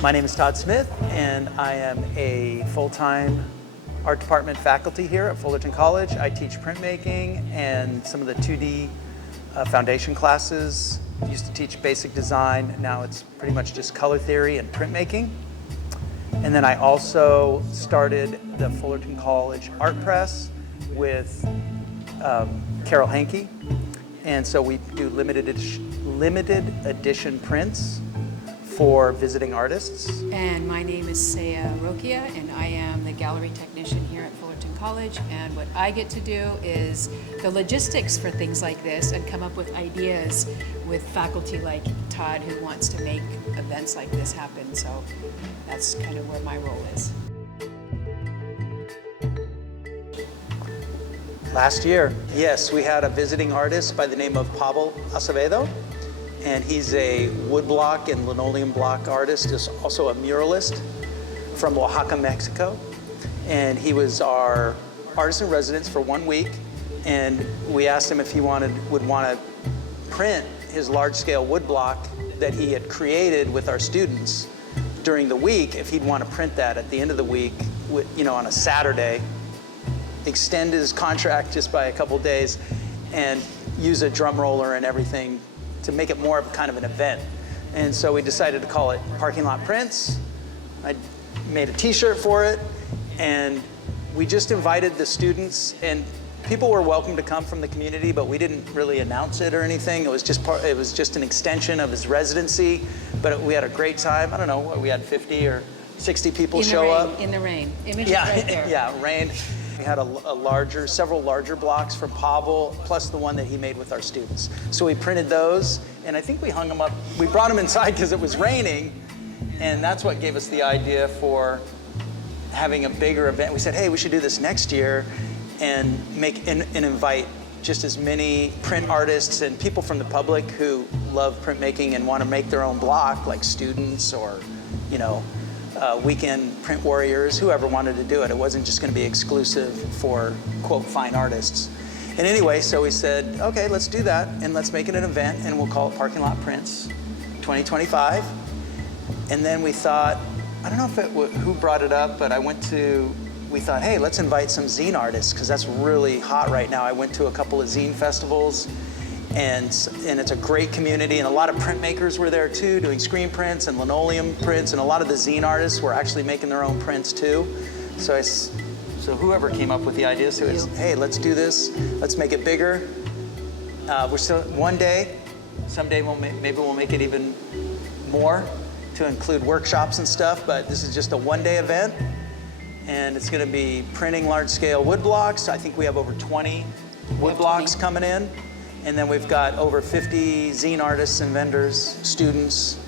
My name is Todd Smith, and I am a full-time art department faculty here at Fullerton College. I teach printmaking and some of the 2D foundation classes. I used to teach basic design. Now it's pretty much just color theory and printmaking. And then I also started the Fullerton College Art Press with Carol Hankey. And so we do limited edition prints for visiting artists. And my name is Seija Rohkea, and I am the gallery technician here at Fullerton College. And what I get to do is the logistics for things like this and come up with ideas with faculty like Todd, who wants to make events like this happen. So that's kind of where my role is. Last year, yes, we had a visiting artist by the name of Pablo Acevedo. And he's a woodblock and linoleum block artist, is also a muralist from Oaxaca, Mexico. And he was our artist in residence for 1 week. And we asked him if he would want to print his large-scale woodblock that he had created with our students during the week, if he'd want to print that at the end of the week, on a Saturday, extend his contract just by a couple days, and use a drum roller and everything to make it more of kind of an event. And so we decided to call it Parking Lot Prints. I made a t-shirt for it, and we just invited the students, and people were welcome to come from the community, but we didn't really announce it or anything. It was just an extension of his residency, but we had a great time. I don't know, we had 50 or 60 people show up. In the rain. Image yeah, right there. Yeah, rain. We had several larger blocks from Pablo, plus the one that he made with our students. So we printed those, and I think we hung them up. We brought them inside because it was raining, and that's what gave us the idea for having a bigger event. We said, hey, we should do this next year and invite just as many print artists and people from the public who love printmaking and want to make their own block, like students or, weekend print warriors, whoever wanted to do it. It wasn't just going to be exclusive for, quote, fine artists. And anyway, so we said, okay, let's do that, and let's make it an event, and we'll call it Parking Lot Prints 2025. And then we thought, I don't know who brought it up, but we thought, hey, let's invite some zine artists, because that's really hot right now. I went to a couple of zine festivals, and it's a great community, and a lot of printmakers were there too, doing screen prints and linoleum prints, and a lot of the zine artists were actually making their own prints too. So whoever came up with the idea said, hey, let's do this, let's make it bigger. We're still someday maybe we'll make it even more to include workshops and stuff, but this is just a one-day event, and it's going to be printing large-scale wood blocks. I think we have over 20 wood blocks coming in. And then we've got over 50 zine artists and vendors, students,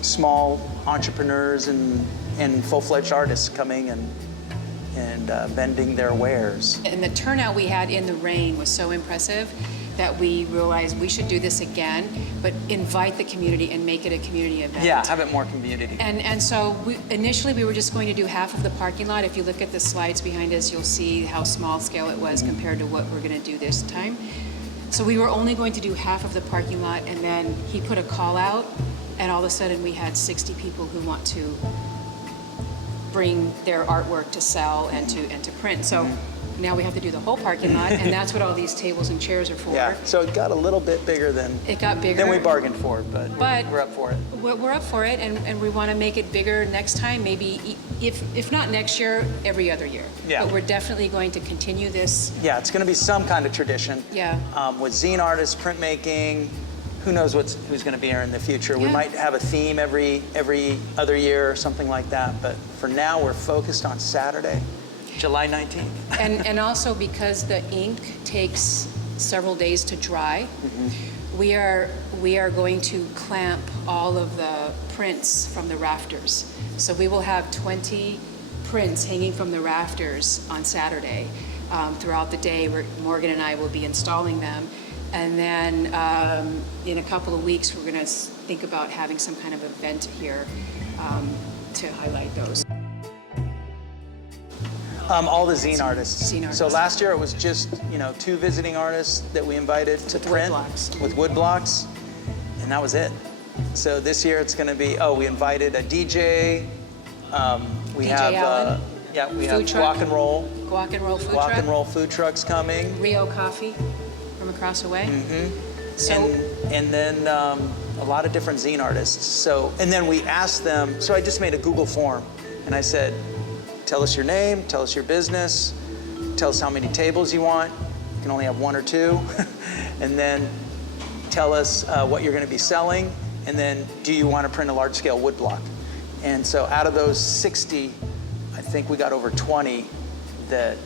small entrepreneurs and full-fledged artists coming and vending their wares. And the turnout we had in the rain was so impressive that we realized we should do this again, but invite the community and make it a community event. Yeah, have it more community. And so initially we were just going to do half of the parking lot. If you look at the slides behind us, you'll see how small scale it was compared to what we're going to do this time. So we were only going to do half of the parking lot, and then he put a call out, and all of a sudden we had 60 people who want to bring their artwork to sell and to print. So now we have to do the whole parking lot, and that's what all these tables and chairs are for. Yeah, so it got a little bit bigger than we bargained for, but we're up for it. We're up for it, and we want to make it bigger next time, maybe if not next year, every other year. Yeah. But we're definitely going to continue this. Yeah, it's going to be some kind of tradition. Yeah. With zine artists, printmaking, who knows who's going to be here in the future. Yeah. We might have a theme every other year or something like that, but for now we're focused on Saturday, July 19th. and also because the ink takes several days to dry, we are going to clamp all of the prints from the rafters. So we will have 20 prints hanging from the rafters on Saturday. Throughout the day, Morgan and I will be installing them. And then in a couple of weeks, we're going to think about having some kind of event here to highlight those. All the zine artists. Zine artists. So last year it was just 2 visiting artists that we invited to print wood blocks. with wood blocks, and that was it. So this year it's going to be, we invited a DJ. We DJ have, Allen. we Food have truck. Guac and Roll. Guac and Roll food Guac truck. and Roll food trucks coming. Rio Coffee from across the way. So And then a lot of different zine artists. So, and then we asked them, so I just made a Google form and I said, tell us your name, tell us your business, tell us how many tables you want. You can only have one or two. And then tell us what you're going to be selling. And then do you want to print a large scale woodblock? And so out of those 60, I think we got over 20 that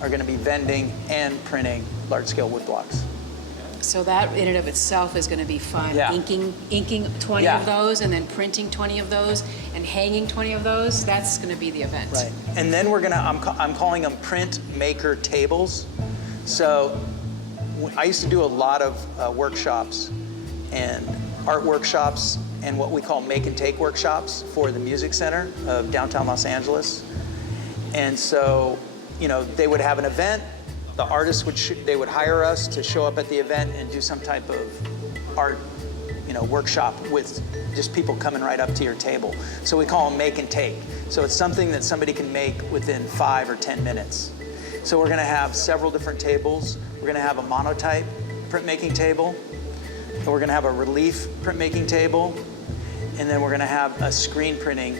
are going to be vending and printing large scale woodblocks. So that in and of itself is going to be fun. Yeah. Inking 20 Yeah. of those, and then printing 20 of those, and hanging 20 of those. That's going to be the event. Right. And then we're gonna, I'm calling them Printmaker tables. So I used to do a lot of workshops and art workshops and what we call make and take workshops for the Music Center of downtown Los Angeles. And so, they would have an event. The artists they would hire us to show up at the event and do some type of art, workshop with just people coming right up to your table. So we call them make and take. So it's something that somebody can make within 5 or 10 minutes. So we're gonna have several different tables. We're gonna have a monotype printmaking table. And we're gonna have a relief printmaking table. And then we're gonna have a screen printing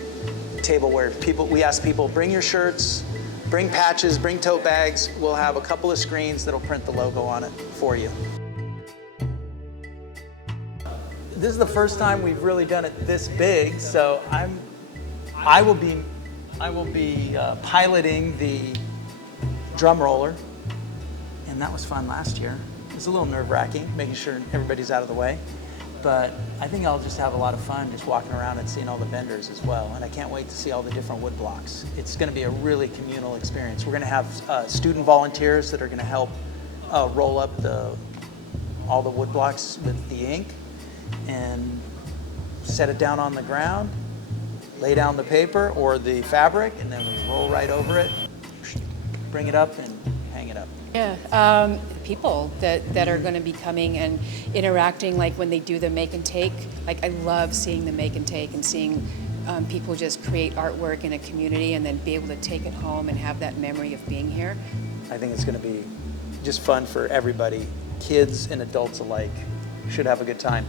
table where we ask people, bring your shirts, bring patches, bring tote bags. We'll have a couple of screens that'll print the logo on it for you. This is the first time we've really done it this big, so I will be piloting the drum roller, and that was fun last year. It was a little nerve-wracking, making sure everybody's out of the way, but I think I'll just have a lot of fun just walking around and seeing all the vendors as well, and I can't wait to see all the different wood blocks. It's going to be a really communal experience. We're going to have student volunteers that are going to help roll up all the wood blocks with the ink and set it down on the ground, lay down the paper or the fabric, and then we roll right over it, bring it up and hang it up. Yeah, people that are going to be coming and interacting, like when they do the make and take. Like I love seeing the make and take and seeing people just create artwork in a community and then be able to take it home and have that memory of being here. I think it's going to be just fun for everybody, kids and adults alike. Should have a good time.